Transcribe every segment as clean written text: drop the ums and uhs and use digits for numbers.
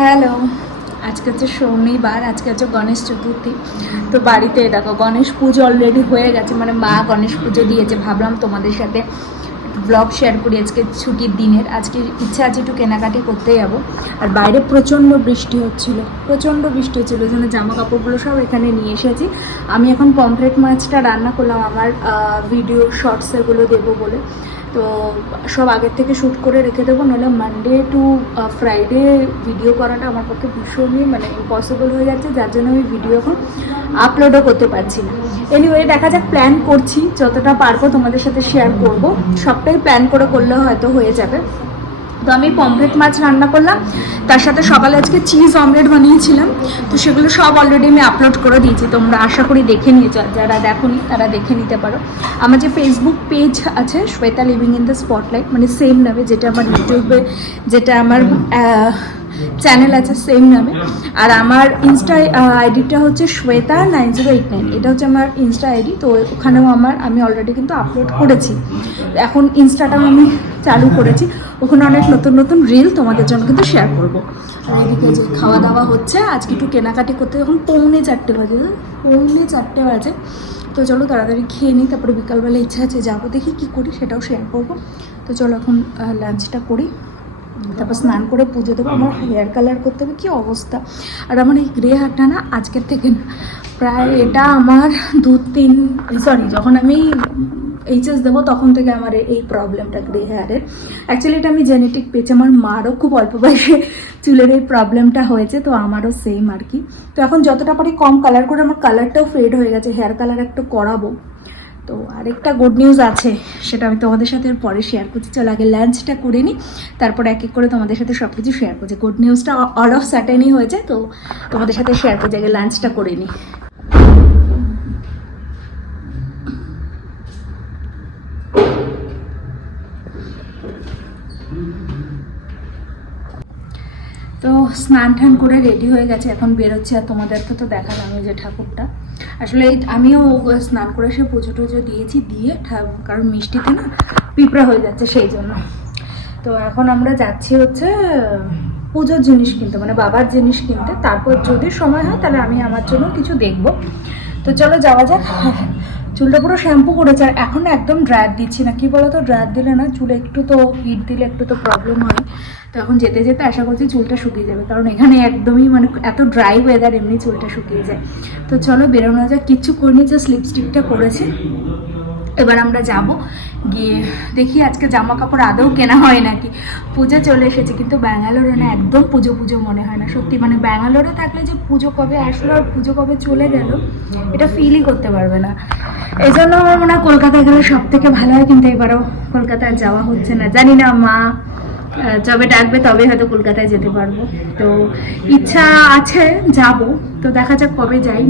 Hello, আজকে হচ্ছে শনিবার, আজকে হচ্ছে গণেশ চতুর্থী। তো বাড়িতে দেখো গণেশ পুজো অলরেডি হয়ে গেছে, মানে মা গণেশ পুজো দিয়েছে। ভাবলাম তোমাদের সাথে ব্লগ শেয়ার করি আজকে ছুটির দিনের। আজকে ইচ্ছা আছে একটু কেনাকাটি করতে যাবো। আর বাইরে প্রচণ্ড বৃষ্টি হচ্ছিলো, ওই জন্য জামা কাপড়গুলো সব এখানে নিয়ে এসেছি। আমি এখন পমফ্রেট মাছটা রান্না করলাম, আমার ভিডিও শর্টস এগুলো দেবো বলে। তো সব আগের থেকে শ্যুট করে রেখে দেবো, নাহলে মানডে টু ফ্রাইডে ভিডিও করাটা আমার পক্ষে ভীষণই ইম্পসিবল হয়ে যাচ্ছে, যার জন্য আমি ভিডিও এখন আপলোডও করতে পারছি না। এনিওয়ে দেখা যাক, প্ল্যান করছি, যতটা পারবো তোমাদের সাথে শেয়ার করব। সবটাই প্ল্যান করে করলে হয়তো হয়ে যাবে। তো আমি পমফ্রেট মাছ রান্না করলাম, তার সাথে সকালে আজকে চিজ অমলেট বানিয়েছিলাম। তো সেগুলো সব অলরেডি আমি আপলোড করে দিয়েছি, তোমরা আশা করি দেখে নিয়েছো। যারা দেখোনি তারা দেখে নিতে পারো। আমার যে ফেসবুক পেজ আছে Shweta living in the spotlight, same নামে, যেটা আমার ইউটিউবে, যেটা আমার চ্যানেল আছে সেম নামে। আর আমার ইনস্টা আইডিটা হচ্ছে Shweta9089, এটা হচ্ছে আমার ইনস্টা আইডি। তো ওখানেও আমি অলরেডি কিন্তু আপলোড করেছি। এখন ইনস্টাটাও আমি চালু করেছি, ওখানে অনেক নতুন নতুন রিল তোমাদের জন্য কিন্তু শেয়ার করবো। আর এদিকে যে খাওয়া দাওয়া হচ্ছে, আজকে একটু কেনাকাটি করতে, এখন পৌনে চারটে বাজে। তো চলো তাড়াতাড়ি খেয়ে নিই, তারপরে বিকালবেলা ইচ্ছা আছে যাবো, দেখি কী করি সেটাও শেয়ার করবো। তো চলো এখন লাঞ্চটা করি, তারপর স্নান করে পুজো দেবো। আমার হেয়ার কালার করতে হবে, কী অবস্থা। আর আমার এই গ্রে হেয়ারটা না আজকের থেকে না, প্রায় এটা আমার যখন আমি এইচএস দেবো তখন থেকে আমার এই প্রবলেমটা গ্রে হেয়ারের। অ্যাকচুয়ালি এটা আমি জেনেটিক পেয়েছি, আমার মারও খুব অল্প বয়সে চুলের এই প্রবলেমটা হয়েছে, তো আমারও সেম আর কি। তো এখন যতটা পারি কম কালার করে, আমার কালারটাও ফেড হয়ে গেছে, হেয়ার কালার একটু করাবো। তো আরেকটা গুড নিউজ আছে, সেটা আমি তোমাদের সাথে পরে শেয়ার করছি। চলো আগে লাঞ্চটা করে নিই, তারপর এক এক করে তোমাদের সাথে সব কিছু শেয়ার করছি। গুড নিউজটা অল অফ সার্টেনই হয়েছে, তো তোমাদের সাথে শেয়ার করছি। আগে লাঞ্চটা করে নিই। তো স্নান টান করে রেডি হয়ে গেছে, এখন বেরোচ্ছে। আর তোমাদেরকে তো দেখালাম যে ঠাকুরটা, আসলে আমিও স্নান করে এসে পুজো টুজো দিয়েছি, কারণ মিষ্টিতে না পিঁপড়া হয়ে যাচ্ছে সেই জন্য। তো এখন আমরা যাচ্ছি হচ্ছে পুজোর জিনিস কিনতে, বাবার জিনিস কিনতে। তারপর যদি সময় হয় তাহলে আমি আমার জন্য কিছু দেখবো। তো চলো যাওয়া যাক। চুলটা পুরো শ্যাম্পু করেছে, আর এখন একদম ড্রায়ার দিচ্ছি না। কি বলো তো, ড্রায়ার দিলে না চুলে একটু তো হিট দিলে একটু তো প্রবলেম হয়। তো এখন যেতে যেতে আশা করছি চুলটা শুকিয়ে যাবে, কারণ এখানে একদমই এত ড্রাই ওয়েদার, এমনি চুলটা শুকিয়ে যায়। তো চলো বেরোনো যাক। কিচ্ছু করিনি, জাস্ট লিপস্টিকটা করেছি। এবার আমরা যাব, গিয়ে দেখি আজকে জামা কাপড় আদৌ কেনা হয় নাকি। পুজো চলে এসেছে, কিন্তু ব্যাঙ্গালোরে না একদম পুজো মনে হয় না সত্যি। ব্যাঙ্গালোরে থাকলে যে পুজো কবে আসলো আর পুজো কবে চলে গেল এটা ফিলই করতে পারবে না। এই জন্য আমার মনে হয় কলকাতায় গেলে সব থেকে ভালো হয়, কিন্তু এবারও কলকাতায় যাওয়া হচ্ছে না। জানি না, মা যবে ডাকবে তবে হয়তো কলকাতায় যেতে পারবো। তো ইচ্ছা আছে যাব, তো দেখা যাক কবে যাই।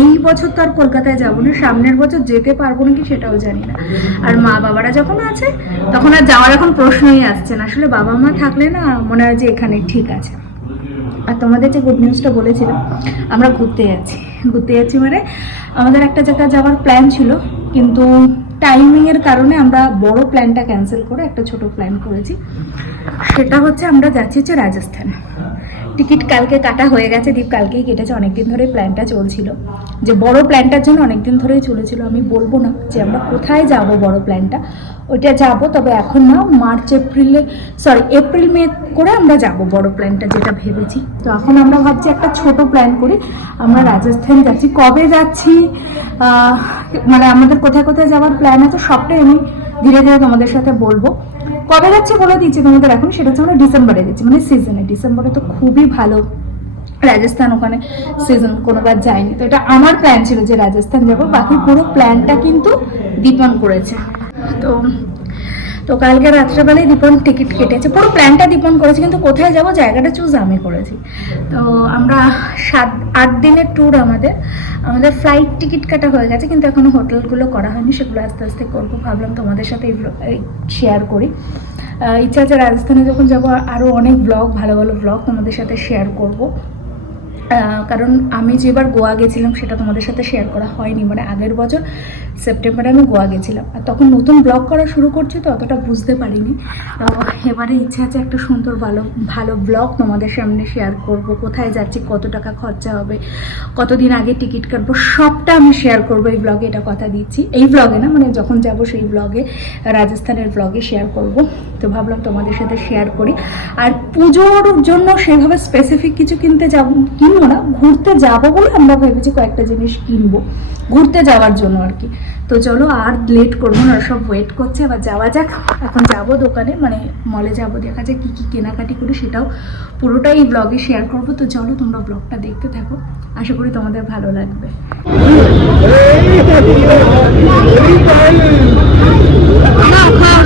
এই বছর তো আর কলকাতায় যাবো না, সামনের বছর যেতে পারবো নাকি সেটাও জানি না। আর মা বাবারা যখন আছে তখন আর যাওয়ার এখন প্রশ্নই আসছে না। আসলে বাবা মা থাকলে না মনে হয় যে এখানে ঠিক আছে। আর তোমাদের যে গুড নিউজটা বলেছিলাম, আমরা ঘুরতে যাচ্ছি। আমাদের একটা জায়গায় যাওয়ার প্ল্যান ছিল, কিন্তু টাইমিংয়ের কারণে আমরা বড় প্ল্যানটা ক্যান্সেল করে একটা ছোট প্ল্যান করেছি। সেটা হচ্ছে আমরা যাচ্ছি হচ্ছে রাজস্থান। টিকিট কালকে কাটা হয়ে গেছে, দীপ কালকেই কেটেছে। অনেকদিন ধরে প্ল্যানটা চলছিল, যে বড় প্ল্যানটার জন্য অনেকদিন ধরেই চলেছিল। আমি বলবো না যে আমরা কোথায় যাব, বড় প্ল্যানটা ওইটা যাব, তবে এখন না, এপ্রিল মে করে আমরা যাব বড় প্ল্যানটা যেটা ভেবেছি। তো এখন আমরা ভাবছি একটা ছোট প্ল্যান করি। আমরা রাজস্থান যাচ্ছি। কবে যাচ্ছি, আমাদের কোথায় কোথায় যাওয়ার প্ল্যান আছে সবটাই আমি ধীরে ধীরে তোমাদের সাথে বলবো। কবে যাচ্ছি বলে দিচ্ছি তোমাদের এখন, সেটা হচ্ছে আমরা ডিসেম্বরে যাচ্ছি, সিজনে। ডিসেম্বরে তো খুবই ভালো রাজস্থান, ওখানে সিজন কোনোবার যায়নি। তো এটা আমার প্ল্যান ছিল যে রাজস্থান যাব, বাকি পুরো প্ল্যানটা কিন্তু দীপন করেছে। তো কালকে রাত্রেবেলায় দীপন টিকিট কেটেছে, পুরো প্ল্যানটা দীপন করেছে, কিন্তু কোথায় যাব জায়গাটা চুজ আমি করেছি। তো আমরা 7-8 দিনের ট্যুর, আমাদের ফ্লাইট টিকিট কাটা হয়ে গেছে, কিন্তু এখনো হোটেলগুলো করা হয়নি, সেগুলো আস্তে আস্তে করবো। ভাবলাম তোমাদের সাথে শেয়ার করি। ইচ্ছা আছে রাজস্থানে যখন যাবো আরও অনেক ভালো ভালো ব্লগ তোমাদের সাথে শেয়ার করব। কারণ আমি যেবার গোয়া গেছিলাম সেটা তোমাদের সাথে শেয়ার করা হয়নি, আগের বছর সেপ্টেম্বরে আমি গোয়া গেছিলাম, আর তখন নতুন ব্লগ করা শুরু করছি তো অতটা বুঝতে পারিনি। তো এবারে ইচ্ছা আছে একটা সুন্দর ভালো ভালো ব্লগ তোমাদের সামনে শেয়ার করব, কোথায় যাচ্ছি, কত টাকা খরচা হবে, কতদিন আগে টিকিট কাটবো, সবটা আমি শেয়ার করবো এই ব্লগে, এটা কথা দিচ্ছি। এই ব্লগে না, মানে যখন যাব সেই ব্লগে, রাজস্থানের ব্লগে শেয়ার করব। তো ভাবলাম তোমাদের সাথে শেয়ার করি। আর পুজোর জন্য সেভাবে স্পেসিফিক কিছু কিনবো না, ঘুরতে যাবো বলে আমরা ভেবেছি কয়েকটা জিনিস কিনবো ঘুরতে যাওয়ার জন্য আর কি। তো চলো আর লেট করবো না, সব ওয়েট করছে, এবার যাওয়া যাক। এখন যাব দোকানে, মানে মলে যাব, দেখা যাক কী কী কেনাকাটি করি, সেটাও পুরোটাই এই ব্লগে শেয়ার করবো। তো চলো তোমরা ব্লগটা দেখতে থাকো, আশা করি তোমাদের ভালো লাগবে।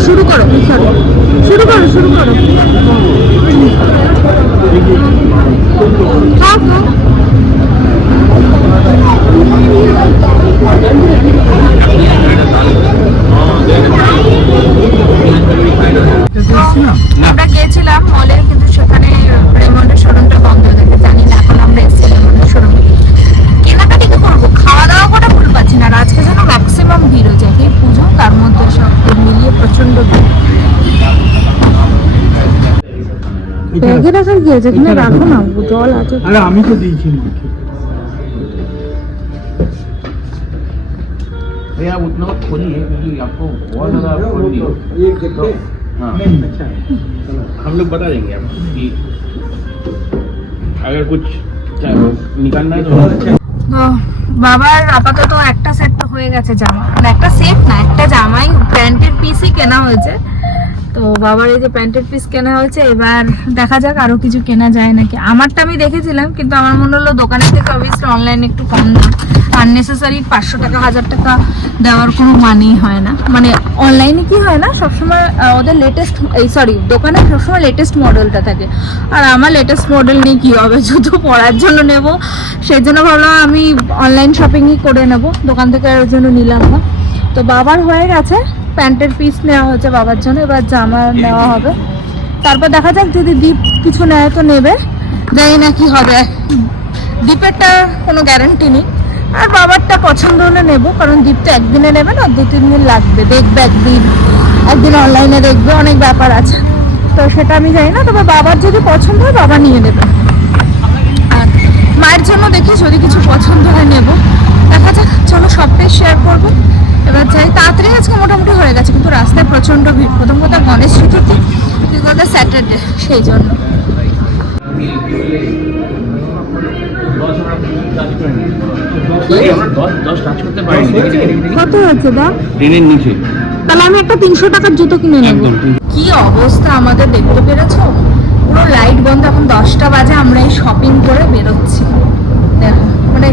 শুরু করো, শুরু করো, শুরু করো। আমরা গিয়েছিলাম মলে, কিন্তু সেখানে রেমন্ডের শোরুমটা বন্ধ দেখে, জানি না এখন আমরা এসেছি রেমন্ডের শোরুমে। কেনাকাটি কি করবো, খাওয়া দাওয়া করা ভুল পাচ্ছি না, আর আজকে যেন ম্যাক্সিমাম ভিড় হয়েছে, এই পুজো তার মধ্যে সব মিলিয়ে প্রচন্ড ভিড়। ব্যাগে রাখার কি আছে, কিনা রাখো না, জল আছে। আরে আমি তো দিয়েছি না। भैया आप उतना मत खोलिए क्योंकि आपको बहुत ज़्यादा खोल दिया। तो हाँ अच्छा हम लोग बता देंगे आपको कि अगर कुछ निकालना है तो বাবার আপাতত একটা সেট তো হয়ে গেছে জামা, মানে একটা সেট না, একটা জামাই প্যান্টের পিসই কেনা হয়েছে। তো বাবার এই যে প্যান্টের পিস কেনা হয়েছে, এবার দেখা যাক আরো কিছু কেনা যায় নাকি। আমারটা আমি দেখেছিলাম, কিন্তু আমার মনে হলো দোকানের থেকে অবভিয়াসলি অনলাইনে একটু কম দাম, আননেসেসারি 500 টাকা 1000 টাকা দেওয়ার কোনো মানেই হয় না। মানে অনলাইনে কি হয় না, সবসময় ওদের লেটেস্ট, দোকানে সবসময় লেটেস্ট মডেলটা থাকে, আর আমার লেটেস্ট মডেল নিয়ে কী হবে, শুধু পরার জন্য নেব, সেই জন্য ভাবলাম আমি অনলাইন শপিংই করে নেব, দোকান থেকে ওর জন্য নিলাম না। তো বাবার হয়ে গেছে, প্যান্টের পিস নেওয়া হয়েছে বাবার জন্য, এবার জামা নেওয়া হবে, তারপর দেখা যাক যদি দীপ কিছু নেয় তো নেবে, জানি না কি হবে। দীপেরটা কোনো গ্যারান্টি নেই, আর বাবারটা পছন্দ হলে নেবো, কারণ দীপ তো একদিনে নেবে না, 2-3 দিন লাগবে, দেখবে একদিন অনলাইনে দেখবে, অনেক ব্যাপার আছে, তো সেটা আমি জানি না। তবে বাবার যদি পছন্দ হয় বাবা নিয়ে নেবে, আর মায়ের জন্য দেখি যদি কিছু পছন্দ হয় নেব, দেখা যাক। চলো সবটাই শেয়ার করবো। এবার যাই, তাড়াতাড়ি আজকে মোটামুটি হয়ে গেছে, কিন্তু রাস্তায় প্রচণ্ড ভিড়। প্রথম কথা গণেশ চতুর্থী, দ্বিতীয় কথা স্যাটারডে, সেই জন্য। কত হয়েছে দা? ট্রেনের নিচে। তাহলে আমি একটা 300 টাকার জুতো কিনে নেব। কি অবস্থা আমাদের, দেখতে পেরেছো, পুরো লাইট বন্ধ। এখন 10টা বাজে, আমরা এই শপিং করে বেরোচ্ছি। দেখো, মানে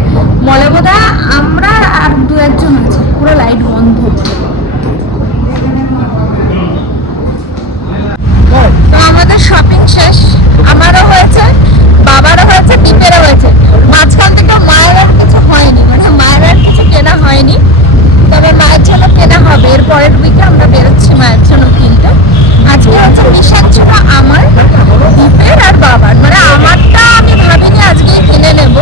মলে বোধহয় আমরা আর 2-1 জন আছে, পুরো লাইট বন্ধ। তো আমাদের শপিং শেষ, আমারও হয়েছে, বাবারও হয়েছে, দীপেরও হয়েছে। মাঝখান থেকে মায়ের আর কিছু হয়নি, মানে মায়ের আর কিছু কেনা হয়নি, তবে মায়ের জন্য কেনা হবে। এর পরের উইকে আমরা বেরোচ্ছি মায়ের জন্য কিনতে। আজকে হচ্ছে বিশাল ছিল আমার, দীপের আর বাবার, মানে আমারটা আমি ভাবিনি আজকে কিনে নেব,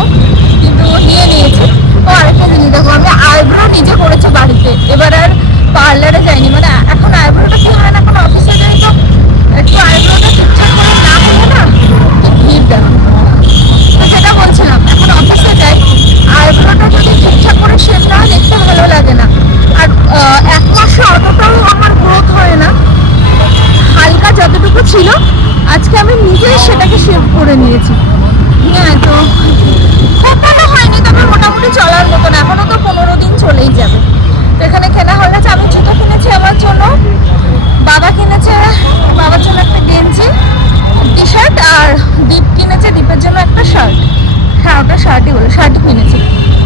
কিন্তু নিয়ে নিয়েছি। ও আরেকটা জিনিস দেখো, আমি আইব্রো নিজে করেছি বাড়িতে, এবার আর পার্লারে যাইনি। মানে এখন আইব্রোটা কি হয় না, এখন অফিসে যাই তো একটু আইব্রোটা ঠিকঠাক করে না হলে না কি ভিড় দেয়। তো যেটা বলছিলাম, এখন অফিসে যাই, আইব্রোটা যদি ঠিকঠাক করে শেপ না হয় দেখতে ভালো লাগে না, আর 1 মাসে অতটাও আমার গ্রোথ হয় না। হালকা যতটুকু ছিল আজকে আমি নিজেই সেটাকে শেপ করে নিয়েছি। হ্যাঁ, তো খুব ভালো হয়নি, তবে মোটামুটি চলার মতন। এখনো তো 15 দিন চলেই যাবে। তো এখানে কেনা হয়ে গেছে, আমি জুতো কিনেছি আমার জন্য, বাবা কিনেছে বাবার জন্য একটা গেঞ্জি টি শার্ট, আর দীপ কিনেছে দীপের জন্য একটা শার্ট। হ্যাঁ, ওটা শার্টই বলে, শার্টই কিনেছি।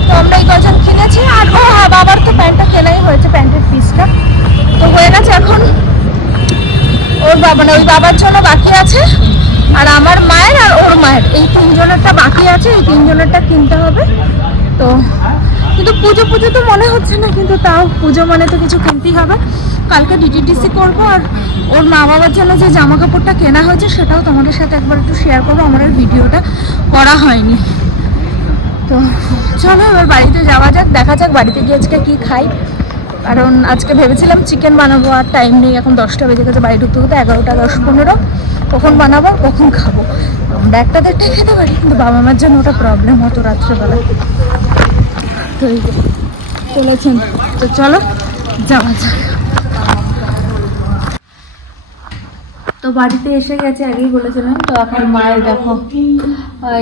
তো আমরা এই কজন কিনেছি। আর ও হ্যাঁ, বাবার তো প্যান্টটা কেনাই হয়েছে, প্যান্টের পিসটা তো হয়ে গেছে। এখন ওর বাবা, মানে ওই বাবার জন্য বাকি আছে, আর আমার মায়ের আর ওর মায়ের, এই 3 জনেরটা বাকি আছে, এই 3 জনেরটা কিনতে হবে। তো কিন্তু পুজো তো মনে হচ্ছে না, কিন্তু তাও পুজো মানে তো কিছু কিনতেই হবে। কালকে ডিটিডিসি করবো, আর ওর মা বাবার জন্য যে জামা কাপড়টা কেনা হয়েছে সেটাও তোমাদের সাথে একবার একটু শেয়ার করবো, আমার ভিডিওটা করা হয়নি। তো চলো এবার বাড়িতে যাওয়া যাক, দেখা যাক বাড়িতে গিয়ে আজকে কী খাই। কারণ আজকে ভেবেছিলাম চিকেন বানাবো, আর টাইম নেই, এখন 10টা বেজে গেছে, বাড়ি ঢুকতে ঢুকতে 11টা 10-15, কখন বানাবো কখন খাবো। আমরা 1টা-1:30টায় খেতে পারি, কিন্তু বাবা মার জন্য ওটা প্রবলেম হতো রাত্রেবেলা। তো এই যে চলেছেন, তো চলো যাওয়া যাক। তো বাড়িতে এসে গেছে, আগেই বলেছিলাম। তো এখন মায়ের দেখো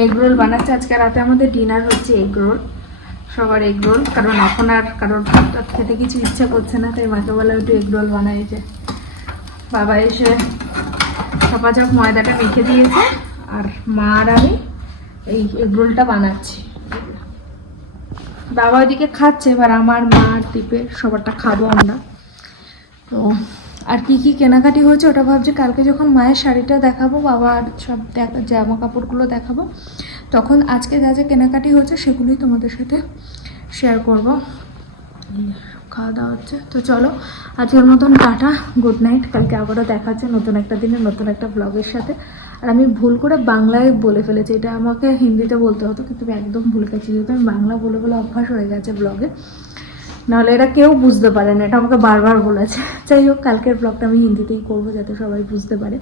এগরোল বানাচ্ছে। আজকে রাতে আমাদের ডিনার হচ্ছে এগরোল, সবার এগরোল, কারণ এখন আর কারোর ভাত টাত খেতে কিছু ইচ্ছা করছে না, তাই মাকে বলে একটু এগরোল বানাইছে। বাবা এসে সপাচক ময়দাটা মেখে দিয়েছে, আর মা আর আমি এই এগরোলটা বানাচ্ছি। বাবা ওইদিকে খাচ্ছে, এবার আমার মা আর দীপে সবারটা খাবো আমরা। তো আর কি কি কেনাকাটি হয়েছে ওটা ভাবছি কালকে যখন মায়ের শাড়িটা দেখাবো, বাবার সব জামা কাপড়গুলো দেখাবো, তখন আজকে যা যা কেনাকাটি হয়েছে সেগুলোই তোমাদের সাথে শেয়ার করব। খাওয়া দাওয়া হচ্ছে, তো চলো আজকের মতন টাটা, গুড নাইট। কালকে আবারও দেখা হচ্ছে নতুন একটা দিনে নতুন একটা ব্লগের সাথে। আর আমি ভুল করে বাংলায় বলে ফেলেছি, এটা আমাকে হিন্দিতে বলতে হতো, কিন্তু আমি একদম ভুল গেছি, যেহেতু আমি বাংলা বলে বলে অভ্যাস হয়ে গেছে ব্লগে, নাহলে এটা কেউ বুঝতে পারে না, এটা আমাকে বারবার বলেছে। যাই হোক, কালকের ব্লগটা আমি হিন্দিতেই করবো যাতে সবাই বুঝতে পারে।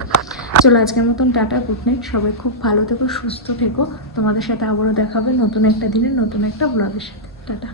চলো আজকের মতন টাটা, গুড নাইট, সবাই খুব ভালো থেকো, সুস্থ থেকো। তোমাদের সাথে আবারও দেখাবে নতুন একটা দিনে নতুন একটা ব্লগের সাথে। টাটা।